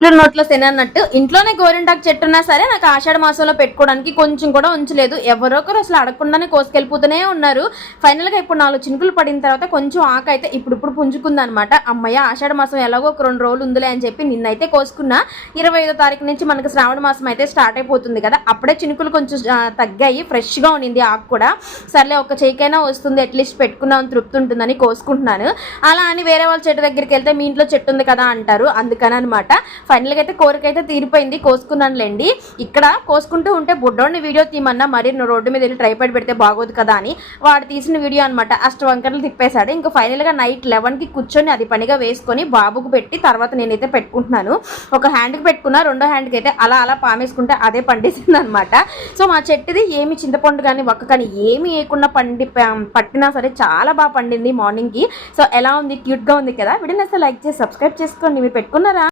ఇంట్లో నోట్లో తినన్నట్టు. ఇంట్లోనే గోరింటాకు చెట్టు ఉన్నా సరే నాకు ఆషాఢ మాసంలో పెట్టుకోవడానికి కొంచెం కూడా ఉంచలేదు. ఎవరో ఒకరు అసలు అడగకుండానే కోసుకెళ్ళిపోతూనే ఉన్నారు. ఫైనల్గా ఇప్పుడు నాలుగు చినుకులు పడిన తర్వాత కొంచెం ఆక అయితే ఇప్పుడు ఇప్పుడు పుంజుకుంది అనమాట అమ్మయ్య ఆషాఢ మాసం ఎలాగో ఒక రెండు రోజులు ఉందిలే అని చెప్పి నిన్నైతే కోసుకున్నా. ఇరవై ఐదో తారీఖు నుంచి మనకి శ్రావణ మాసం అయితే స్టార్ట్ అయిపోతుంది కదా. అప్పుడే చినుకులు కొంచెం తగ్గాయి. ఫ్రెష్గా ఉండింది ఆకు కూడా. సర్లే ఒక చేకైనా వస్తుంది. అట్లీస్ట్ పెట్టుకున్నాం తృప్తి ఉంటుందని కోసుకుంటున్నాను. అలా అని వేరే వాళ్ళ చెట్టు దగ్గరికి వెళ్తే మీ ఇంట్లో చెట్టు ఉంది కదా అంటారు. అందుకని అనమాట ఫైనల్గా అయితే కోరిక అయితే తీరిపోయింది కోసుకున్నానులేండి. ఇక్కడ కోసుకుంటూ ఉంటే బుడ్డోడిని వీడియో తీయమన్నా మరి రోడ్డు మీద వెళ్ళి ట్రైపాడ్ పెడితే బాగోదు కదా అని వాడు తీసిన వీడియో అనమాట అష్టవంకరలు తిప్పేశాడు. ఇంకా ఫైనల్గా నైట్ లెవెన్కి కూర్చొని అది పనిగా వేసుకొని బాబుకు పెట్టి తర్వాత నేనైతే పెట్టుకుంటున్నాను. ఒక హ్యాండ్కి పెట్టుకున్నా రెండో హ్యాండ్కి అయితే అలా అలా పామేసుకుంటే అదే పండేసింది అనమాట సో మా చెట్టుది ఏమి చింతపండు కానీ ఒక్క కానీ ఏమి వేయకుండా పండి పట్టినా సరే చాలా బాగా పండింది మార్నింగ్కి సో ఎలా ఉంది? క్యూట్గా ఉంది కదా? వీడియోని అసలు లైక్ చేసి సబ్స్క్రైబ్ చేసుకోండి. మీరు పెట్టుకున్నారా?